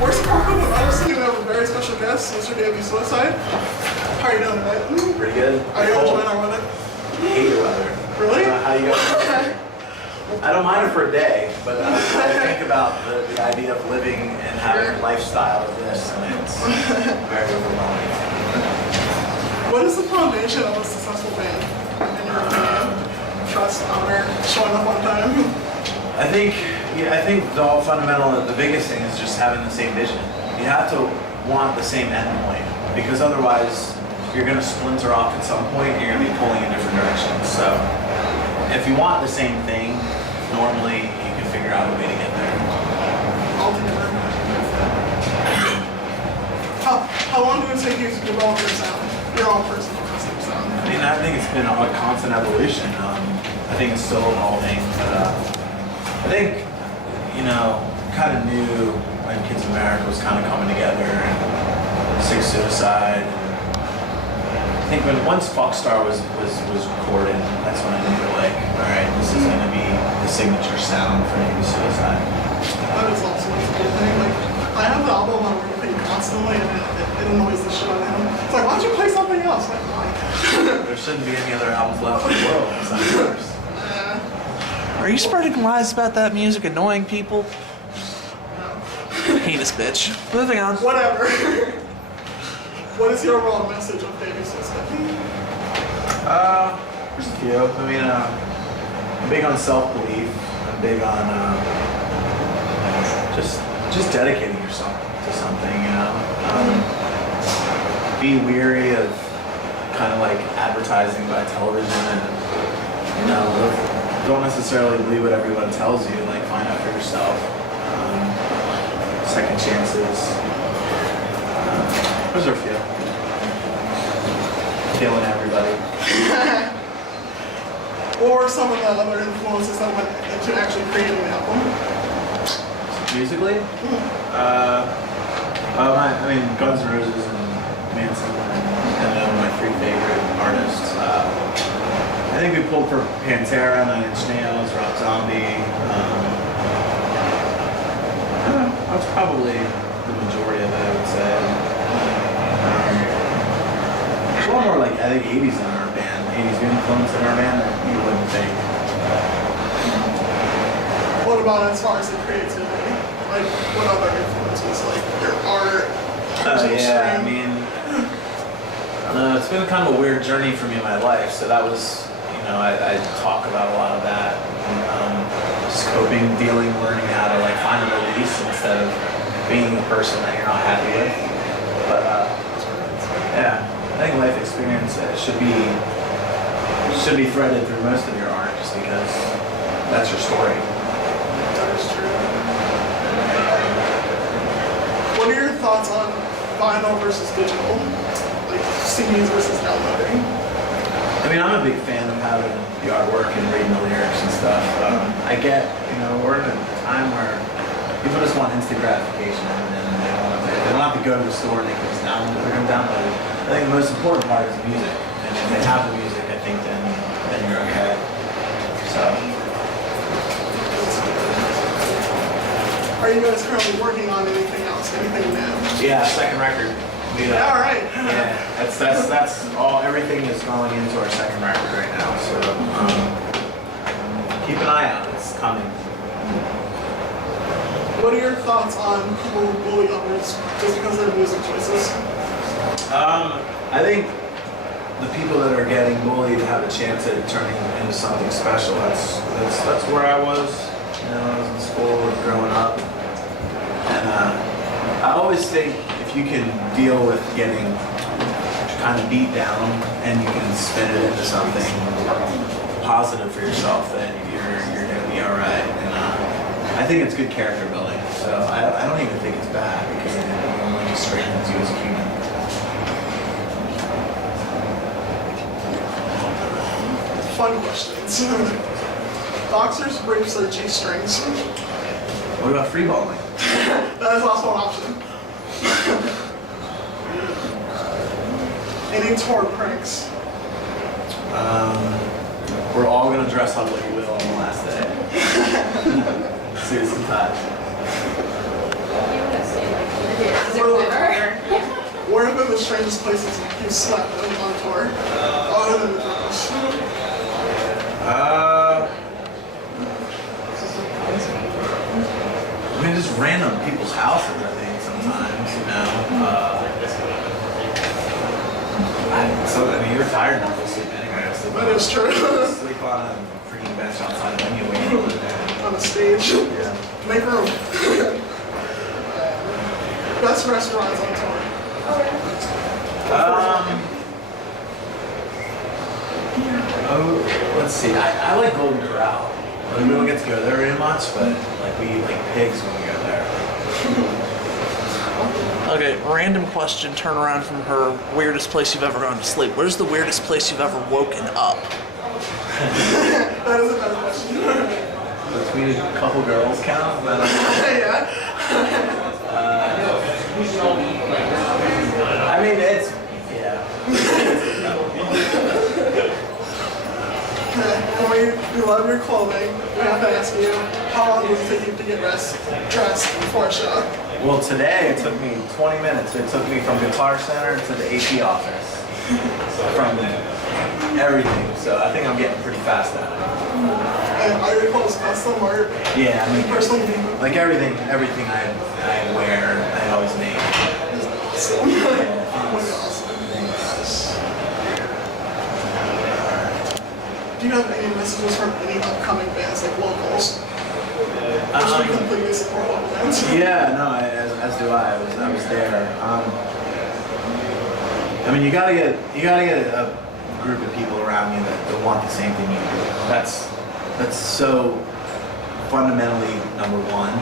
We're supporting with Odyssey. We have a very special guest, Mr. Davey Suicide. How are you doing tonight? Pretty good. Are you enjoying our weather? Hate the weather. Really? How you guys? I don't mind it for a day, but I think about the idea of living and having a lifestyle of this, and it's very overwhelming. What is the foundation of a successful band? In your opinion? Trust, honor, showing up on time? I think the fundamental, the biggest thing is just having the same vision. You have to want the same end point, because otherwise you're going to splinter off at some point and you're going to be pulling in different directions. So if you want the same thing, normally you can figure out a way to get there. Altogether. How long did it take you to develop your sound? Your own personal sound? I mean, I think it's been a constant evolution. I think it's still evolving, but I think, kind of knew when Kids of America was kind of coming together and Six Suicide. I think once Foxstar was recorded, that's when I knew, like, all right, this is going to be the signature sound for Davey Suicide. That is also a good thing. Like, I have the album on repeat constantly, and it annoys the shit out of him. It's like, why don't you play something else? Like, why? There shouldn't be any other albums left in the world. It's not yours. Are you spreading lies about that music annoying people? Heinous bitch. Moving on. Whatever. What is your overall message of Davey Suicide? There's a few. I mean, I'm big on self-belief. I'm big on just dedicating yourself to something, Be weary of kind of like advertising by television and, don't necessarily believe what everyone tells you. Like, find out for yourself. Second chances. Those are a few. Killing everybody. Or some of the other influences that went into actually creating the album? Musically? I mean, Guns N' Roses and Manson and my three favorite artists. I think we pulled for Pantera, Nine Inch Nails, Rob Zombie. That's probably the majority of it, I would say. There's a lot more, like, I think 80s in our band, 80s influence in our band that you wouldn't think. What about as far as the creativity? Like, what other influences? Like, your art? Yeah, I mean, it's been kind of a weird journey for me in my life, so that was, I talk about a lot of that. Just coping, dealing, learning how to, like, find a release instead of being a person that you're not happy with. But, yeah, I think life experience should be threaded through most of your art, just because that's your story. That is true. What are your thoughts on vinyl versus digital? Like, CDs versus downloading? I mean, I'm a big fan of having the artwork and reading the lyrics and stuff. I get, we're in a time where people just want instant gratification, and they don't have to go to the store and they can just download it. They're going to download it. I think the most important part is the music, and if they have the music, I think then you're okay. So. Are you guys currently working on anything else? Anything new? Yeah, second record. Yeah, all right. Yeah, that's all. Everything is going into our second record right now. So keep an eye out. It's coming. What are your thoughts on people who bully others just because of their music choices? I think the people that are getting bullied have a chance at turning into something special. That's where I was. I was in school growing up, and I always think, if you can deal with getting kind of beat down and you can spin it into something positive for yourself, then you're going to be all right. And I think it's good character building. So I don't even think it's bad, because it only strengthens you as a human. Fun questions. Boxers, briefs, or G-strings? What about free balling? That is also an option. Any tour pranks? We're all gonna dress up like we will on the last day. Suits and ties. the strangest places you slept on tour? Other than the girls. I mean, just random people's houses, I think, sometimes, you know. You're tired enough to sleep anyway. That is true. Sleep on a freaking bench outside anyway. On the stage. Yeah. Make room. Best restaurants on tour. Let's see. I like Golden Corral. Like, we don't get to go there very much, but like we eat like pigs when we go there. Okay, random question, turn around from her. Weirdest place you've ever gone to sleep. Where's the weirdest place you've ever woken up? That is a better question. Between a couple girls count, but Yeah. I mean it's We love your clothing. We have to ask you, how long does it take you to get dressed before a show? Well, today it took me 20 minutes. It took me from Guitar Center to the AP office. From everything. So I think I'm getting pretty fast at it. And are your clothes custom or Yeah, I mean, personally made? like everything I wear, I always make. Awesome. Yeah. Awesome. Do you have any messages from any upcoming bands, like locals? Which we completely support local bands. Yeah, no, as do I. I was there. I mean, you gotta get a group of people around you that want the same thing you do. That's so fundamentally number one.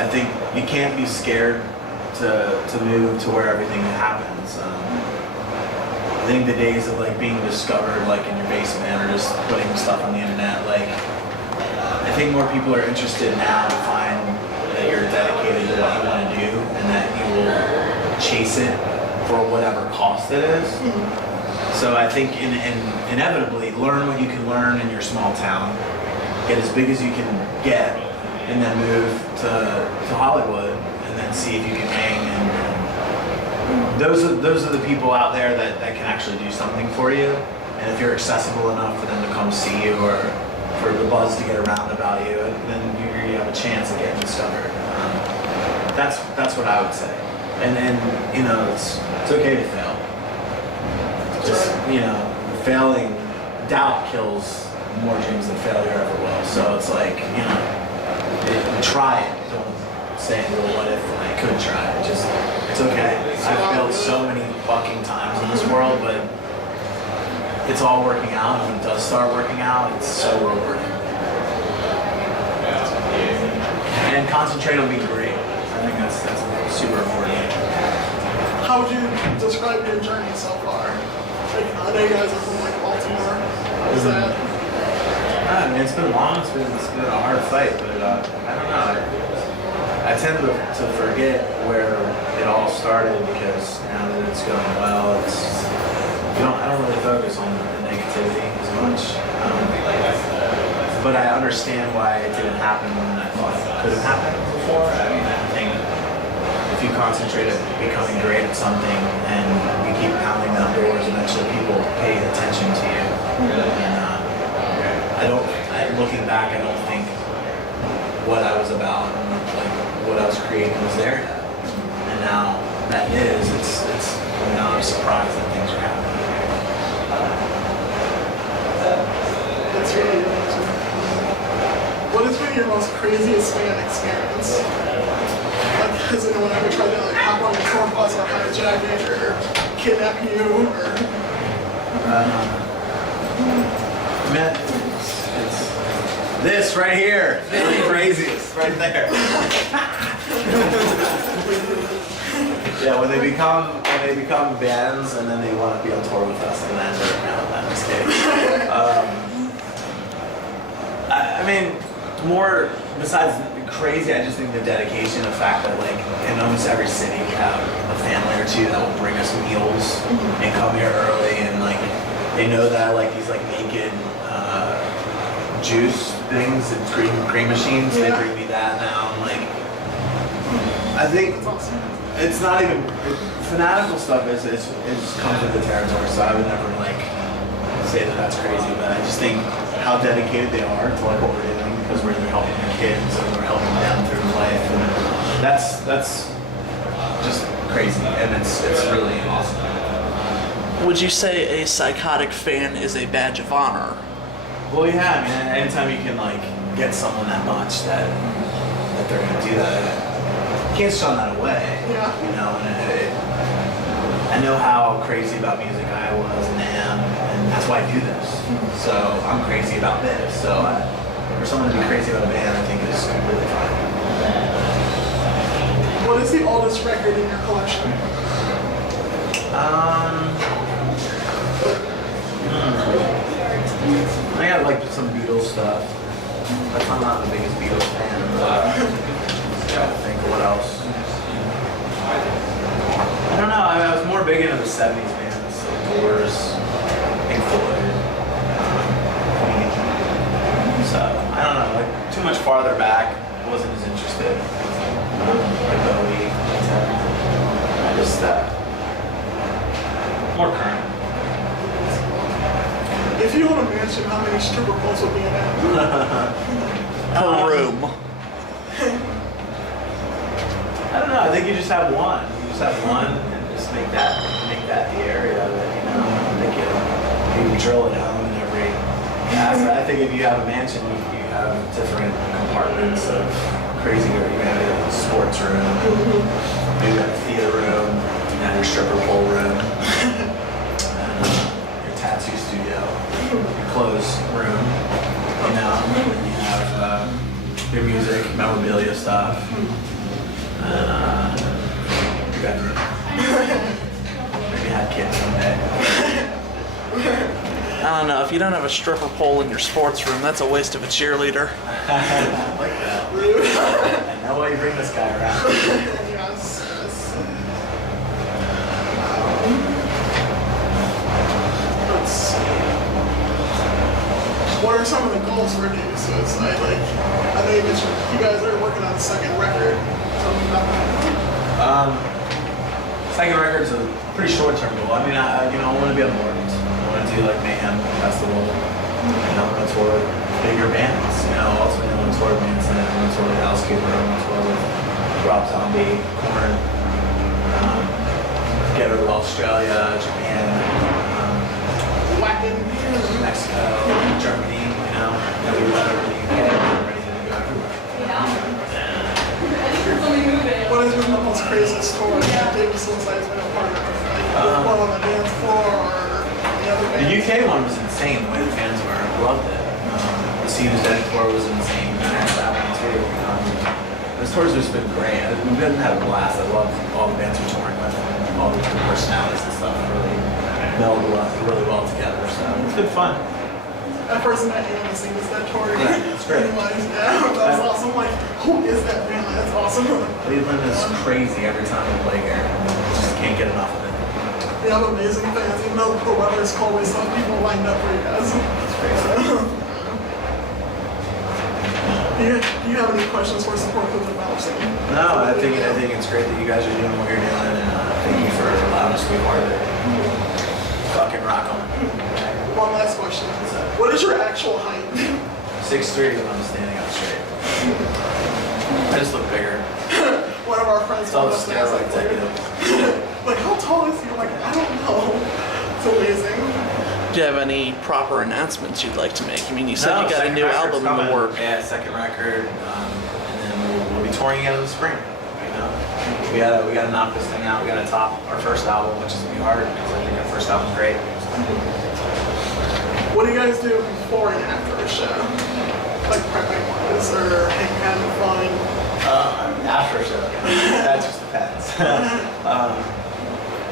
I think you can't be scared to move to where everything happens. I think the days of like being discovered like in your basement or just putting stuff on the internet, like I think more people are interested now to find that you're dedicated to what you want to do and that you will chase it for whatever cost it is. So I think inevitably learn what you can learn in your small town, get as big as you can get, and then move to Hollywood and then see if you can hang. And those are the people out there that can actually do something for you. And if you're accessible enough for them to come see you or for the buzz to get around about you, then you have a chance of getting discovered. That's what I would say. And you know, it's okay to fail. Just, you know, failing, doubt kills more dreams than failure ever will. So it's like, you know, try it. Don't say, well, what if I could try it? Just, it's okay. I've failed so many fucking times in this world, but it's all working out. And when it does start working out, it's so rewarding. And concentrate on being great. I think that's super important. How would you describe your journey so far? Like, I know you guys are from like Baltimore. How was that? I mean, it's been long. It's been a hard fight, but I don't know. I tend to forget where it all started because now that it's going well, I don't really focus on the negativity as much. But I understand why it didn't happen when I thought it could have happened before. I mean, I think if you concentrate on becoming great at something and you keep pounding down doors, eventually people pay attention to you. And looking back, I don't think what I was about and like what I was creating was there yet. And now that is, now I'm surprised that things are happening. That's really amazing. What has been your most craziest fan experience? Like, has anyone ever tried to like hop on a tour bus or hijack it or kidnap you or? Man, it's this right here. It's the craziest right there. Yeah, when they become bands and then they want to be on tour with us, and then I'm just kidding. I mean, more besides crazy, I just think the dedication, the fact that like in almost every city we have a family or two that will bring us meals and come here early, and like they know that I like these like naked juice things and cream machines. Yeah. They bring me that now. I'm like, I think That's awesome. it's not even fanatical stuff. Is comes with the territory. So I would never like say that that's crazy, but I just think how dedicated they are to like what we're doing because we're either helping their kids or we're helping them through life, and that's just crazy, and it's really awesome. Would you say a psychotic fan is a badge of honor? Well, yeah, I mean, anytime you can like get someone that much that they're gonna do that, you can't shun that away. Yeah. You know, and I know how crazy about music I was and am, and that's why I do this. So I'm crazy about this. So for someone to be crazy about a band, I think is completely fine. What is the oldest record in your collection? I got like some Beatles stuff. I'm not the biggest Beatles fan. Gotta think of what else. I don't know. I was more big into the '70s bands, like Doors, Pink Floyd. So I don't know. Like too much farther back, wasn't as interested. Like Bowie. I just more current. If you own a mansion, how many stripper poles would be in it? Per room. I don't know. I think you just have one. You just have one, and just make that the area of it. You know, make it. You drill it home in every. I think if you have a mansion, you have different compartments of crazy. You have a sports room, you have a theater room, you have your stripper pole room, your tattoo studio, your clothes room. You know, you have your music, memorabilia stuff. Your bedroom. Maybe have kids someday. I don't know. If you don't have a stripper pole in your sports room, that's a waste of a cheerleader. I like that. I know why you bring this guy around. Yes. Let's see. What are some of the goals for Davey Suicide? Like, I know you mentioned you guys are working on a second record. Second record's a pretty short-term goal. I mean, I want to be on board. I want to do like Mayhem Festival. You know, I want to tour with bigger bands. You know, ultimately I want to tour with Manson. I want to tour with Alice Cooper. I want to tour with Rob Zombie, Korn. Get over to Australia, Japan, Mexico, Germany. You know, then we went over to the UK. We're ready to go everywhere. What has been the most craziest story that Davey Suicide has been a part of? Like, one on the dance floor or the other The bands? UK one was insane. The way the fans were, loved it. The See Who's Dead tour was insane. That one too. Those tours have just been great. We've been having a blast. I love all the bands we're touring with. All the personalities and stuff really meld really well together. So it's been fun. That person met you on the See Who's Dead tour. It's great. Anyways, yeah, that was awesome. Like, who is that band? That's awesome. Cleveland is crazy every time we play here. Just can't get enough of it. You have amazing fans. Even though the weather is cold, we still have people lined up for you guys. It's crazy. Do you have any questions for support for the Valve scene? No, I think it's great that you guys are doing what you're doing, and thank you for allowing us to be part of it. Fucking rock on. One last question. What is your actual height? 6'3" when I'm standing up straight. I just look bigger. One of our friends It's all told the us that. I was steroids I do. like, how tall is he? I'm like, I don't know. It's amazing. Do you have any proper announcements you'd like to make? I mean, you said No, you got a second new record's album in the coming. works. Yeah, second record, and then we'll be touring again in the spring. You know, we gotta knock this thing out. We gotta top our first album, which is gonna be hard because I think our first album's great. What do you guys do before and after a show? Like prepping wise or having fun? After a show, that just depends.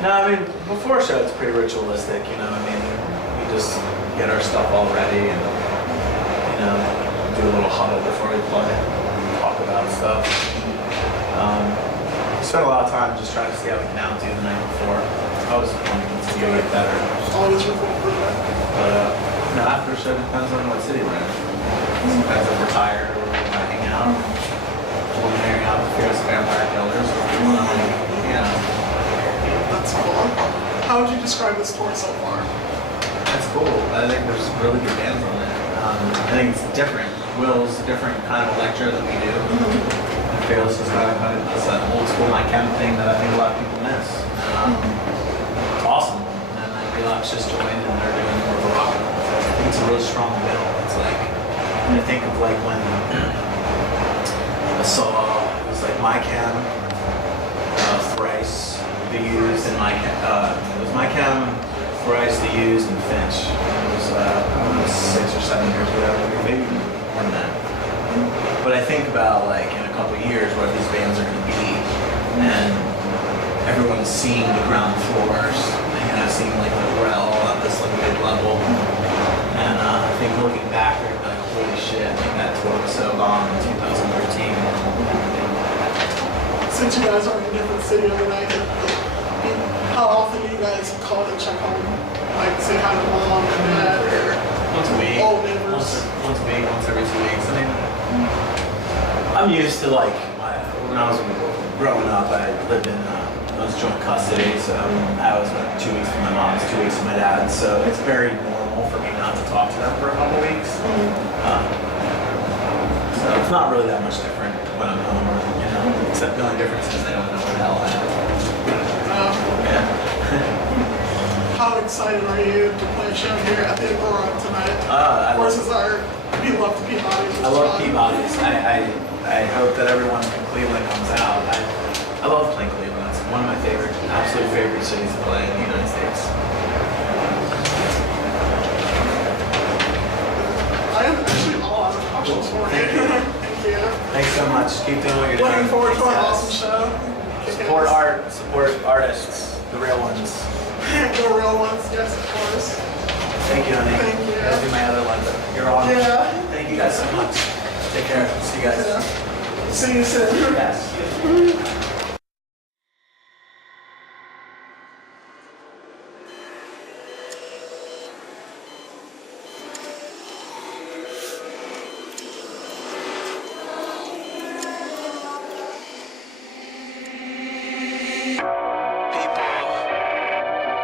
No, I mean before a show it's pretty ritualistic. You know, I mean we just get our stuff all ready and do a little huddle before we play, talk about stuff. Spend a lot of time just trying to see how we can outdo the night before. I was want to continue to get better. Always room for improvement. But after a show depends on what city we're in. It depends if we're tired or we're going to hang out. We'll hang out with Fearless Vampire Killers. Or if we want to, so far? That's cool. I think there's really good bands on it. I think it's different. Will's a different kind of electro that we do. And Fearless is kind of it's that old school My Chem thing that I think a lot of people miss. It's awesome. And then Relapse just joined and they're doing more of a rock and roll. I think it's a really strong middle. It's like, I think of like when I saw, it was like My Chem, Thrice, The Used, and it was My Chem, Thrice, The Used, and Finch. It was, I don't know, 6 or 7 years, whatever, maybe more than that. But I think about like in a couple of years what these bands are going to be, and everyone's seeing the ground floors, seeing like we're all at this like big level. And I think looking back, we're like, holy shit, like that tour was so long in 2013. Since you guys are in a different city overnight, how often do you guys call to check home? Like say hi to mom and dad or Once a week. old neighbors? Once a week, once every 2 weeks. I mean, I'm used to like, when I was growing up, I lived in, I was joint custody, so I was 2 weeks with my mom, 2 weeks with my dad, so it's very normal for me not to talk to them for a couple weeks. So it's not really that much different when I'm home, except the only difference is they don't know where the hell I am. Yeah. How excited are you to play a show here at the Agora tonight? Versus our beloved Peabody's. I love Peabody's. I hope that everyone from Cleveland comes out. I love playing Cleveland. It's one of my absolute favorite cities to play in the United States. I am actually all out of questions for you. Thank you. Thank you. Thanks so much. Keep doing what you're doing. Looking forward to an Thanks, awesome show. guys. Support art, support artists, the real ones. The real ones, yes, of course. Thank you, honey. Thank you. I'll do my other one, but you're on. Yeah. Thank you guys so much. Take care. See you guys. Yeah. See you soon. Yes.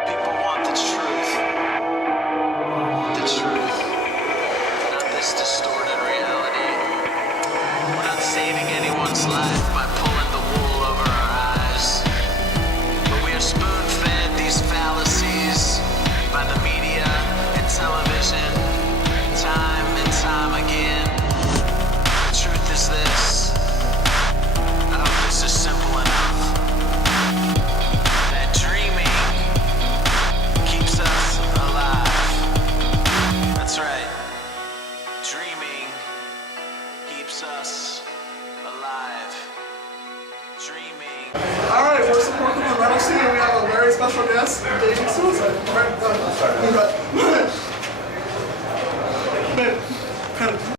People want the truth. The truth. Not this distorted reality. We're not saving anyone's life by pulling the wool over our eyes. But we are spoon-fed these fallacies by the media and television, time and time again. The truth is this. I hope this is simple enough. That dreaming keeps us alive. That's right. Dreaming keeps us alive. Dreaming. All right, we're supporting the metal scene, and we have a very special guest, Davey Suicide. All right, go ahead.